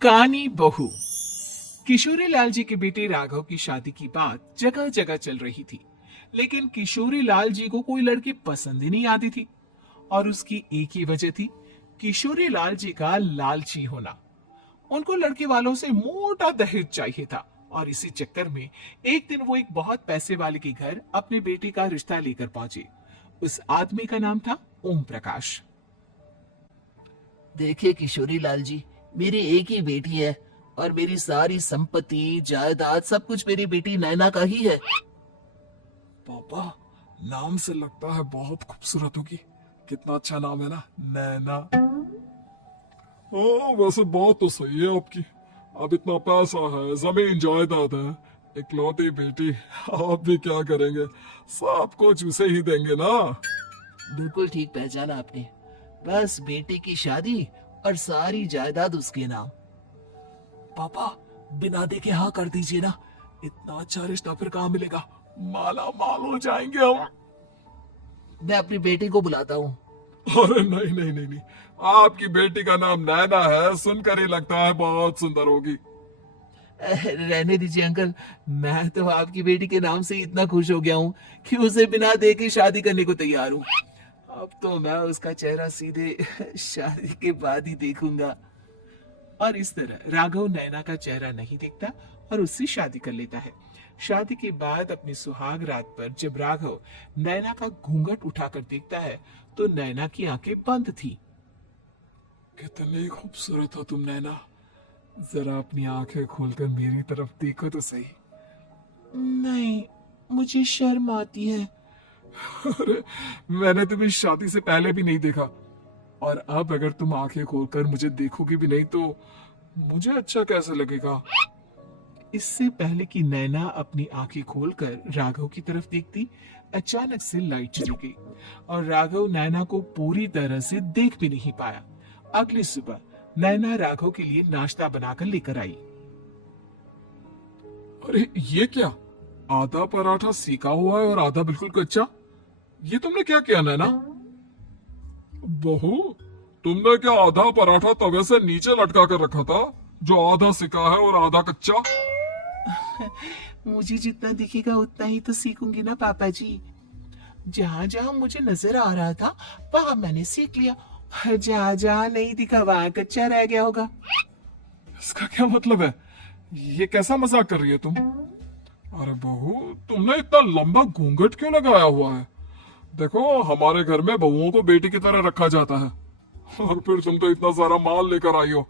कानी बहू। किशोरी लाल जी के बेटे राघव की शादी की बात जगह जगह चल रही थी, लेकिन किशोरी लाल जी को कोई लड़की पसंद ही नहीं आती थी। और उसकी एक ही वजह थी, किशोरी लाल जी का लालची होना। उनको लड़के वालों से मोटा दहेज चाहिए था, और इसी चक्कर में एक दिन वो एक बहुत पैसे वाले के घर अपने बेटे का रिश्ता लेकर पहुंचे। उस आदमी का नाम था ओम प्रकाश। देखिए किशोरी लाल जी, मेरी एक ही बेटी है और मेरी सारी संपत्ति जायदाद सब कुछ मेरी बेटी नैना का ही है। पापा, नाम से लगता है बहुत खूबसूरत होगी। कितना अच्छा नाम है ना, नैना। हाँ, वैसे बात तो सही है आपकी। अब इतना पैसा है, जमीन जायदाद है, इकलौती बेटी, आप भी क्या करेंगे? सब कुछ उसे ही देंगे ना। बिल्कुल ठीक पहचाना आपने। बस बेटी की शादी और सारी जायदाद उसके नाम। पापा, बिना देखे हाँ कर दीजिए ना। इतना अच्छा रिश्ता फिर कहाँ मिलेगा? माला माल हो जाएंगे हम। मैं अपनी बेटी को बुलाता हूँ। अरे नहीं नहीं नहीं नहीं, आपकी बेटी का नाम नैना है, सुनकर ही लगता है बहुत सुंदर होगी। रहने दीजिए अंकल, मैं तो आपकी बेटी के नाम से इतना खुश हो गया हूँ कि उसे बिना देखे शादी करने को तैयार हूँ। अब तो मैं उसका चेहरा सीधे शादी के बाद ही देखूंगा। और इस तरह राघव नैना का चेहरा नहीं देखता और उससे शादी कर लेता है। शादी के बाद अपनी सुहाग रात पर जब राघव नैना का घूंघट उठाकर देखता है, तो नैना की आंखें बंद थी। कितनी खूबसूरत हो तुम नैना। जरा अपनी आंखें खोलकर मेरी तरफ देखो तो सही। नहीं, मुझे शर्म आती है। अरे, मैंने तुम्हें शादी से पहले भी नहीं देखा, और अब अगर तुम आंखें खोलकर मुझे देखोगी भी नहीं तो मुझे अच्छा कैसे लगेगा? इससे पहले कि नैना अपनी आंखें खोलकर राघव की तरफ देखती, अचानक से लाइट चली गई और राघव नैना को पूरी तरह से देख भी नहीं पाया। अगली सुबह नैना राघव के लिए नाश्ता बनाकर लेकर आई। अरे ये क्या? आधा पराठा सेका हुआ है और आधा बिल्कुल कच्चा। ये तुमने क्या किया नैना? बहू, तुमने क्या आधा पराठा तवे से नीचे लटका कर रखा था, जो आधा सिका है और आधा कच्चा? मुझे जितना दिखेगा उतना ही तो सीखूंगी ना पापा जी। जहाँ जहाँ मुझे नजर आ रहा था वहां मैंने सीख लिया, जहाँ जहाँ नहीं दिखा वहां कच्चा रह गया होगा। इसका क्या मतलब है? ये कैसा मजाक कर रही है तुम? अरे बहू, तुमने इतना लंबा घूंघट क्यों लगाया हुआ है? देखो, हमारे घर में बहुओं को बेटी की तरह रखा जाता है, और फिर तुम तो इतना सारा माल लेकर आई हो।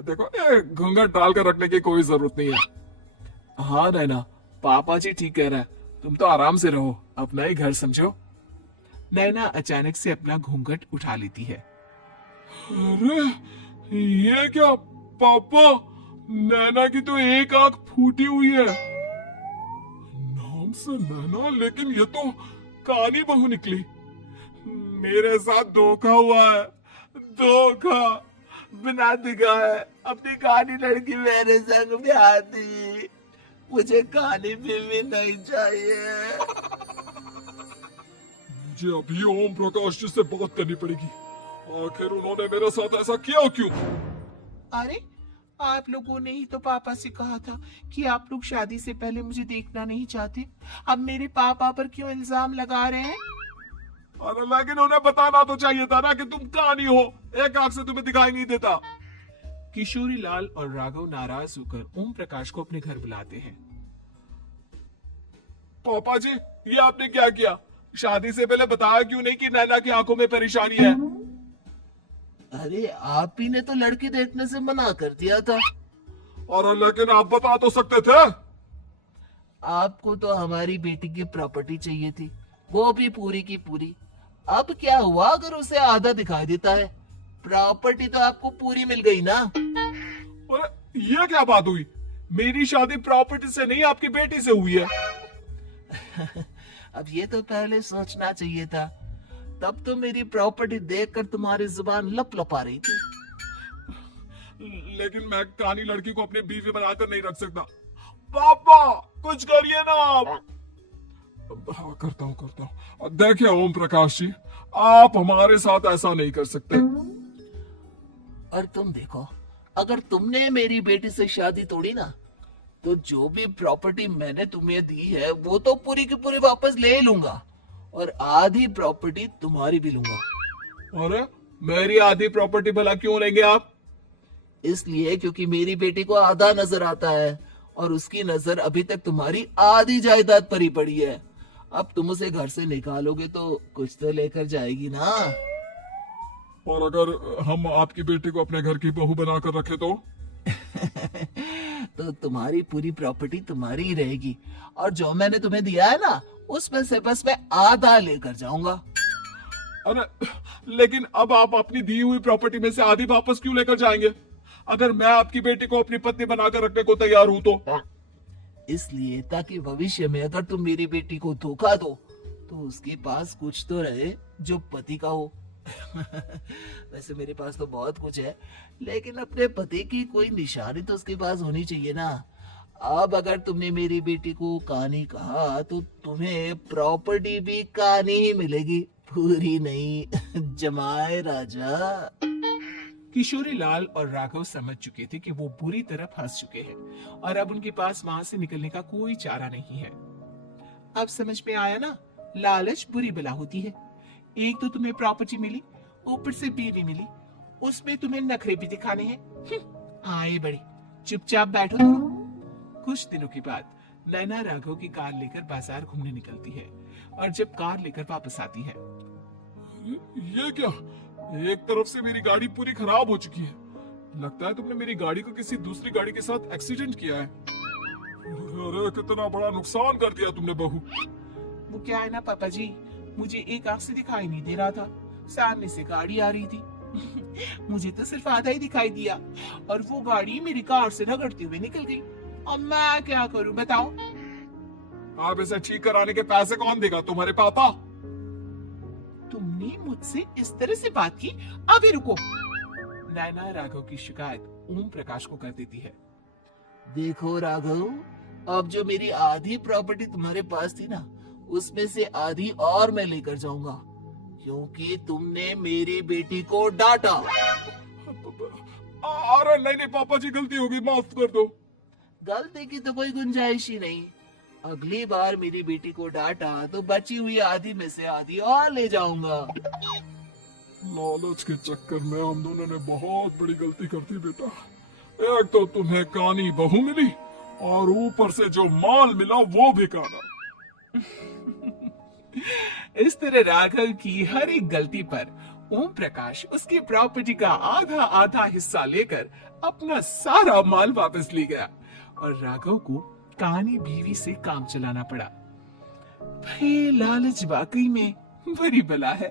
देखो, ये घूंघट डालकर रखने की कोई जरूरत नहीं है। हाँ नैना, पापा जी ठीक कह रहा है, तुम तो आराम से रहो, अपना ही घर समझो। नैना अचानक से अपना घूंघट उठा लेती है। अरे ये क्या पापा, नैना की तो एक आंख फूटी हुई है। नाम से नैना, लेकिन ये तो काली बहू निकली। मेरे साथ धोखा हुआ है, धोखा। बिना दिखाए अपनी काली लड़की मेरे संग ब्याह दी। मुझे काली बीवी नहीं चाहिए। मुझे अभी ओम प्रकाश जी से बात करनी पड़ेगी। आखिर उन्होंने मेरे साथ ऐसा किया क्यों? अरे, आप लोगों ने ही तो पापा से कहा था कि आप लोग शादी से पहले मुझे देखना नहीं चाहते। अब मेरे पापा पर क्यों इल्जाम लगा रहे हैं? अरे लेकिन उन्हें बताना तो चाहिए था ना कि तुम कानी हो, एक आंख से तुम्हें दिखाई नहीं देता। किशोरी लाल और राघव नाराज होकर ओम प्रकाश को अपने घर बुलाते हैं। पापा जी, ये आपने क्या किया? शादी से पहले बताया क्यों नहीं कि नैना की आंखों में परेशानी है? अरे आप ही ने तो लड़की देखने से मना कर दिया था। और लेकिन आप बता तो सकते थे। आपको तो हमारी बेटी की प्रॉपर्टी चाहिए थी, वो भी पूरी की पूरी। अब क्या हुआ अगर उसे आधा दिखाई देता है? प्रॉपर्टी तो आपको पूरी मिल गई ना। अरे ये क्या बात हुई? मेरी शादी प्रॉपर्टी से नहीं, आपकी बेटी से हुई है। अब ये तो पहले सोचना चाहिए था। तब तो मेरी प्रॉपर्टी देखकर तुम्हारी जुबान लप लपा रही थी। लेकिन मैं कानी लड़की को अपनी बीवी बनाकर नहीं रख सकता। पापा, कुछ करिए ना आप। हाँ, करता हूँ। देखिए ओम प्रकाश जी, आप हमारे साथ ऐसा नहीं कर सकते। और तुम देखो, अगर तुमने मेरी बेटी से शादी तोड़ी ना, तो जो भी प्रॉपर्टी मैंने तुम्हें दी है वो तो पूरी की पूरी वापस ले लूंगा, और आधी प्रॉपर्टी तुम्हारी भी लूंगा। अरे मेरी आधी प्रॉपर्टी भला क्यों लेंगे आप? इसलिए क्योंकि मेरी बेटी को आधा नजर आता है, और उसकी नजर अभी तक तुम्हारी आधी जायदाद पर ही पड़ी है। अब तुम उसे घर से निकालोगे तो कुछ तो लेकर जाएगी ना। और अगर हम आपकी बेटी को अपने घर की बहू बनाकर रखे तो? तो तुम्हारी पूरी प्रॉपर्टी तुम्हारी ही रहेगी, और जो मैंने तुम्हें दिया है ना, उसमें से बस मैं आधा लेकर जाऊंगा। अरे लेकिन अब आप अपनी दी हुई प्रॉपर्टी में से आधी वापस क्यों लेकर जाएंगे? अगर मैं आपकी बेटी को अपनी पत्नी बनाकर रखने को तैयार हूं तो? इसलिए ताकि भविष्य में अगर तुम मेरी बेटी को धोखा दो तो उसके पास कुछ तो रहे जो पति का हो। वैसे मेरे पास तो बहुत कुछ है, लेकिन अपने पति की कोई निशानी तो उसके पास होनी चाहिए ना। अब अगर तुमने मेरी बेटी को कानी कहा तो तुम्हें प्रॉपर्टी भी कानी ही मिलेगी, पूरी नहीं। जमाए राजा। किशोरी लाल और राघव समझ चुके थे कि वो बुरी तरह फंस चुके हैं और अब उनके पास वहां से निकलने का कोई चारा नहीं है। अब समझ में आया ना, लालच बुरी बला होती है। एक तो तुम्हें प्रॉपर्टी मिली, ऊपर से बीवी मिली, उसमें तुम्हें नखरे भी दिखाने हैं। आए बड़ी, चुपचाप बैठो तुम। कुछ दिनों के बाद नैना राघव की कार लेकर बाजार घूमने निकलती है और जब कार लेकर वापस आती है, ये क्या? एक तरफ से मेरी गाड़ी पूरी खराब हो चुकी है। लगता है तुमने मेरी गाड़ी को किसी दूसरी गाड़ी के साथ एक्सीडेंट किया है। अरे कितना बड़ा नुकसान कर दिया तुमने बहू। वो क्या है ना पापा जी, मुझे एक आंख से दिखाई नहीं दे रहा था, सामने से गाड़ी आ रही थी। मुझे तो सिर्फ आधा ही दिखाई दिया और वो गाड़ी मेरी कार से रगड़ते हुए निकल गई। अब मैं क्या करूं बताओ? आप इसे ठीक कराने के पैसे कौन देगा? तुम्हारे पापा? तुमने मुझसे इस तरह से बात की? अभी रुको। नैना राघव की शिकायत ओम प्रकाश को कर देती है। देखो राघव, अब जो मेरी आधी प्रॉपर्टी तुम्हारे पास थी ना, उसमें से आधी और मैं लेकर जाऊंगा, क्योंकि तुमने मेरी बेटी को डांटा। अरे नहीं नहीं पापा जी, गलती होगी, माफ कर दो। गलती की तो कोई गुंजाइश ही नहीं। अगली बार मेरी बेटी को डांटा तो बची हुई आधी में से आधी और ले जाऊंगा। लालच के चक्कर में हम दोनों ने बहुत बड़ी गलती कर दी बेटा। एक तो तुम्हें कानी बहू मिली और ऊपर से जो माल मिला वो भी काना। इस तरह राघव की हर एक गलती पर ओम प्रकाश उसकी प्रॉपर्टी का आधा आधा हिस्सा लेकर अपना सारा माल वापस ले गया और राघव को कानी बीवी से काम चलाना पड़ा। भाई लालच वाकई में बुरी बला है।